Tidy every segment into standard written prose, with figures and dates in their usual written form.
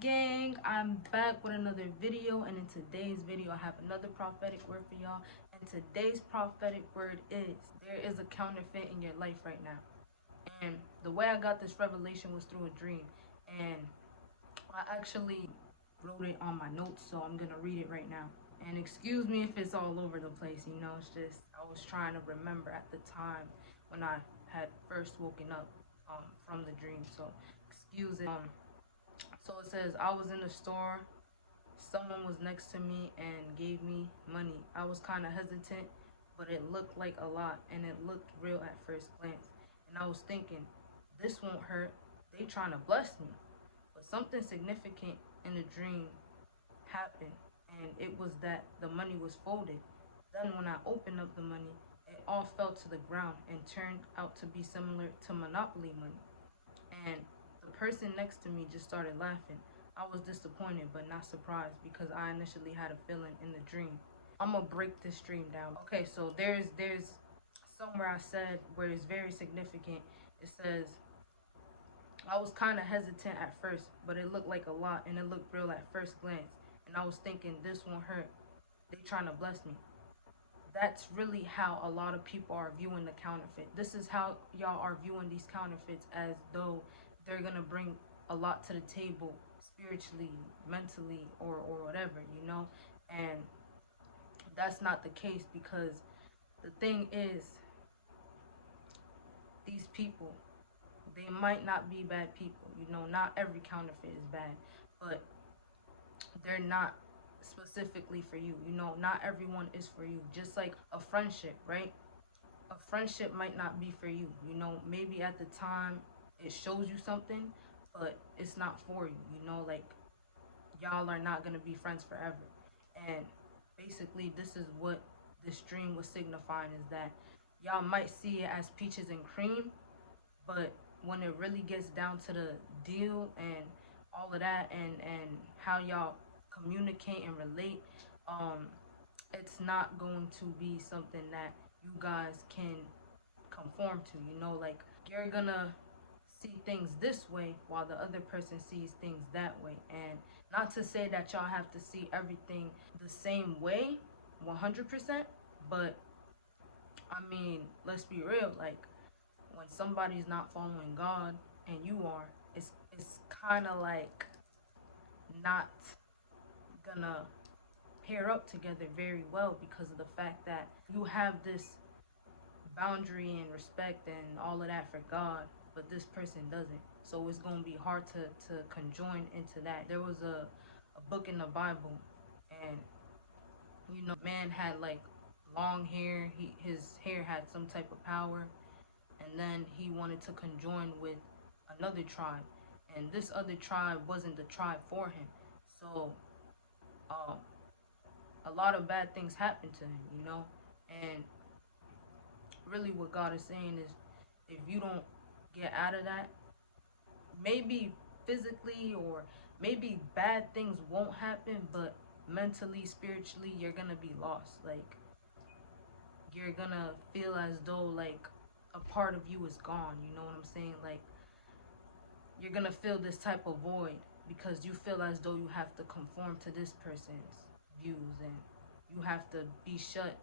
gang? I'm back with another video, and in today's video I have another prophetic word for y'all. And today's prophetic word is there is a counterfeit in your life right now. And the way I got this revelation was through a dream, and I actually wrote it on my notes, so I'm gonna read it right now. And excuse me if it's all over the place, it's just I was trying to remember at the time when I had first woken up from the dream, so excuse it. So it says, I was in the store. Someone was next to me and gave me money. I was kind of hesitant, but it looked like a lot and it looked real at first glance. And I was thinking, this won't hurt. They trying to bless me. But something significant in the dream happened, and it was that the money was folded. Then when I opened up the money, it all fell to the ground and turned out to be similar to Monopoly money. And the person next to me just started laughing. I was disappointed but not surprised because I initially had a feeling in the dream. I'm gonna break this dream down. Okay, so there's somewhere I said where it's very significant. It says I was kind of hesitant at first, but it looked like a lot and it looked real at first glance. And I was thinking, this won't hurt. They trying to bless me. That's really how a lot of people are viewing the counterfeit. This is how y'all are viewing these counterfeits, as though they're gonna bring a lot to the table spiritually, mentally, or whatever, and that's not the case, because the thing is, these people, they might not be bad people, not every counterfeit is bad, but they're not specifically for you, not everyone is for you. Just like a friendship, right? A friendship might not be for you, maybe at the time it shows you something, but it's not for you, like y'all are not going to be friends forever. And basically this is what this dream was signifying, is that y'all might see it as peaches and cream, but when it really gets down to the deal and all of that, and how y'all communicate and relate, it's not going to be something that you guys can conform to, like you're gonna see things this way while the other person sees things that way. And not to say that y'all have to see everything the same way 100%, but I mean, let's be real, like when somebody's not following God and you are, it's kind of like not gonna pair up together very well, because of the fact that you have this boundary and respect and all of that for God, but this person doesn't. So it's gonna be hard to conjoin into that. There was a book in the Bible, and man had like long hair. His hair had some type of power, and then he wanted to conjoin with another tribe, and this other tribe wasn't the tribe for him. So um, a lot of bad things happened to him, and really what God is saying is, if you don't get out of that, maybe physically or maybe bad things won't happen, but mentally, spiritually, you're gonna be lost. Like you're gonna feel as though like a part of you is gone, you know what I'm saying? Like you're gonna feel this type of void, because you feel as though you have to conform to this person's views, and you have to be shut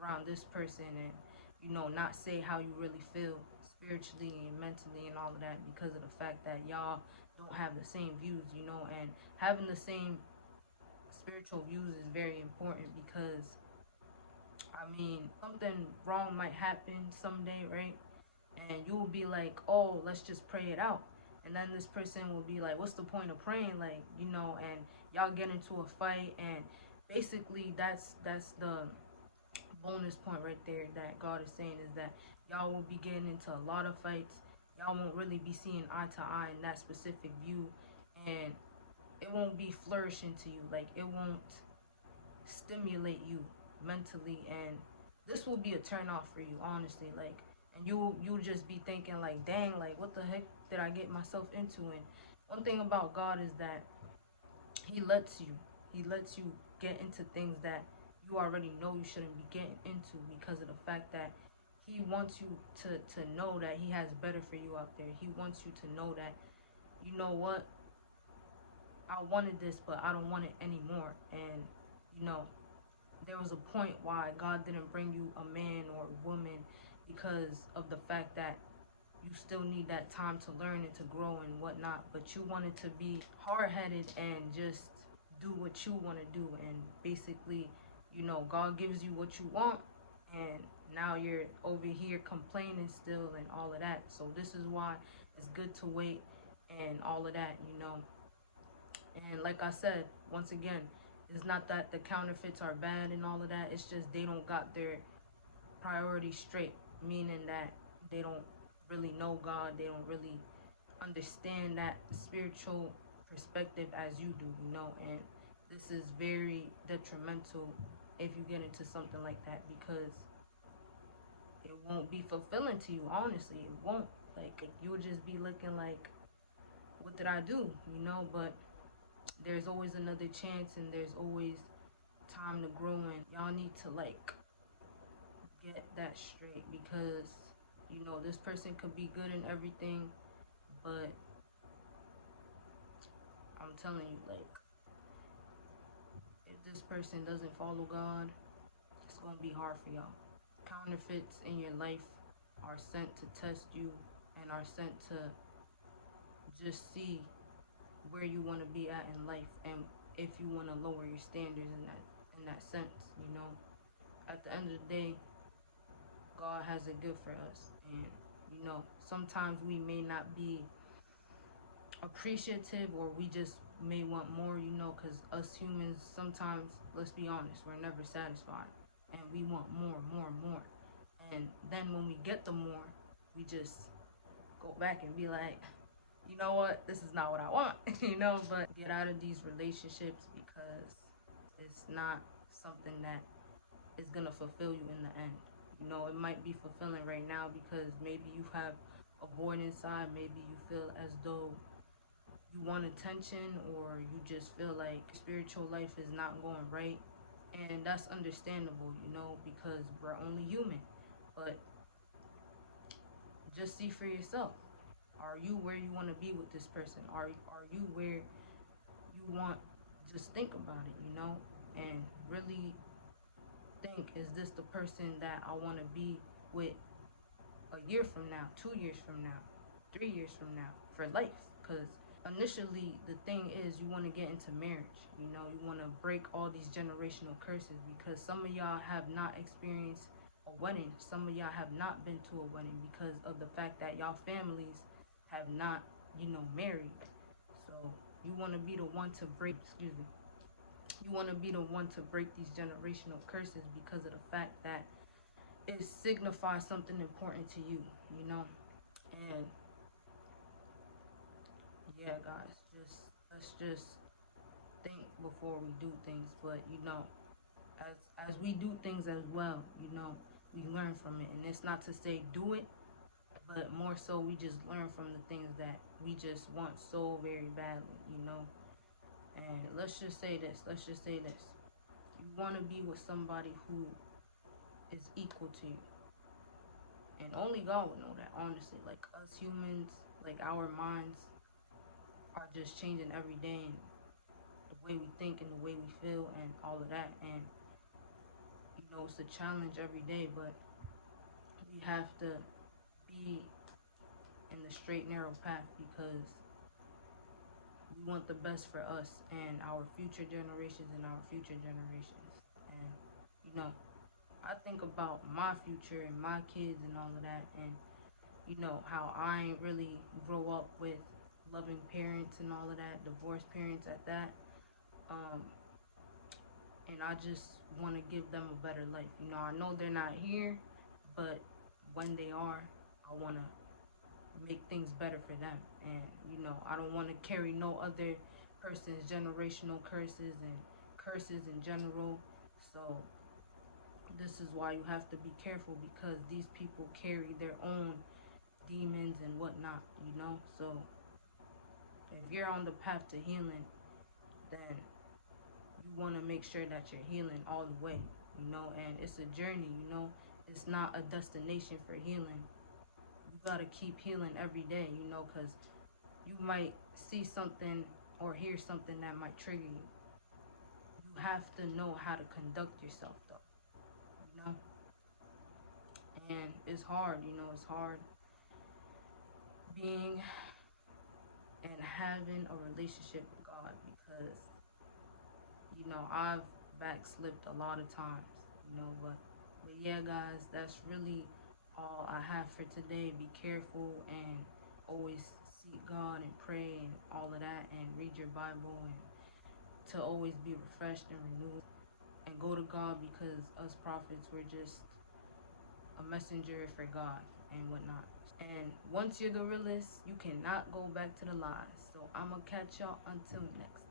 around this person, and not say how you really feel spiritually and mentally and all of that, because of the fact that y'all don't have the same views, and having the same spiritual views is very important, because I mean, something wrong might happen someday, right? And you will be like, oh, let's just pray it out. And then this person will be like, what's the point of praying? Like, and y'all get into a fight, and basically that's the bonus point right there that God is saying, is that y'all will be getting into a lot of fights. Y'all won't really be seeing eye to eye in that specific view, and it won't be flourishing to you. Like it won't stimulate you mentally, and this will be a turn off for you, honestly. Like, and you'll just be thinking like, dang, like what the heck did I get myself into? And one thing about God is that he lets you get into things that you already know you shouldn't be getting into, because of the fact that he wants you to know that he has better for you out there. He wants you to know that, you know what, I wanted this, but I don't want it anymore. And, you know, there was a point why God didn't bring you a man or a woman because of the fact that you still need that time to learn and to grow and whatnot. But you wanted to be hard headed and just do what you want to do. And basically, God gives you what you want. And now you're over here complaining still and all of that. So this is why it's good to wait and all of that. And like I said, once again, it's not that the counterfeits are bad and all of that. It's just they don't got their priorities straight, meaning that they don't really know God. They don't really understand that spiritual perspective as you do. And this is very detrimental if you get into something like that because it won't be fulfilling to you, honestly. It won't. Like, you'll just be looking like, what did I do? But there's always another chance and there's always time to grow, and y'all need to like get that straight because this person could be good in everything, but I'm telling you, like, if this person doesn't follow God, it's gonna be hard for y'all. Counterfeits in your life are sent to test you and are sent to just see where you want to be at in life and if you want to lower your standards in that sense. At the end of the day, God has it good for us, and sometimes we may not be appreciative, or we just may want more, because us humans sometimes, let's be honest, we're never satisfied, and we want more, more, more. And then when we get the more, we just go back and be like, you know what, this is not what I want. But get out of these relationships because it's not something that is gonna fulfill you in the end. It might be fulfilling right now because maybe you have a void inside, maybe you feel as though you want attention, or you just feel like spiritual life is not going right. And that's understandable, because we're only human. But just see for yourself. Are you where you want to be with this person? Are you where you want? Just think about it, and really think, is this the person that I want to be with a year from now, 2 years from now, 3 years from now, for life? Because initially, the thing is, you want to get into marriage. You want to break all these generational curses because some of y'all have not experienced a wedding. Some of y'all have not been to a wedding because of the fact that y'all families have not, married. So you want to be the one to break, excuse me, you want to be the one to break these generational curses because of the fact that it signifies something important to you. And yeah, guys, let's just think before we do things. But as we do things as well, we learn from it. And it's not to say do it, but more so we just learn from the things that we just want so very badly. And let's just say this. You want to be with somebody who is equal to you. And only God would know that, honestly. Like, us humans, like, our minds are just changing every day, and the way we think and the way we feel and all of that. And, it's a challenge every day, but we have to be in the straight, narrow path because we want the best for us and our future generations and our future generations. And, I think about my future and my kids and all of that, and how I ain't really grow up with loving parents and all of that, divorced parents at that. Um, and I just want to give them a better life. I know they're not here, but when they are, I want to make things better for them. And, I don't want to carry no other person's generational curses and curses in general. So this is why you have to be careful because these people carry their own demons and whatnot. So if you're on the path to healing, then you want to make sure that you're healing all the way. And it's a journey. It's not a destination for healing. You got to keep healing every day, because you might see something or hear something that might trigger you. You have to know how to conduct yourself, though, you know? And it's hard, it's hard being and having a relationship with God because, I've backslipped a lot of times, but yeah, guys, that's really all I have for today. Be careful and always seek God and pray and all of that and read your Bible and to always be refreshed and renewed and go to God because us prophets, we're just a messenger for God and whatnot. And once you're the realist, you cannot go back to the lies. So I'm going to catch y'all until next.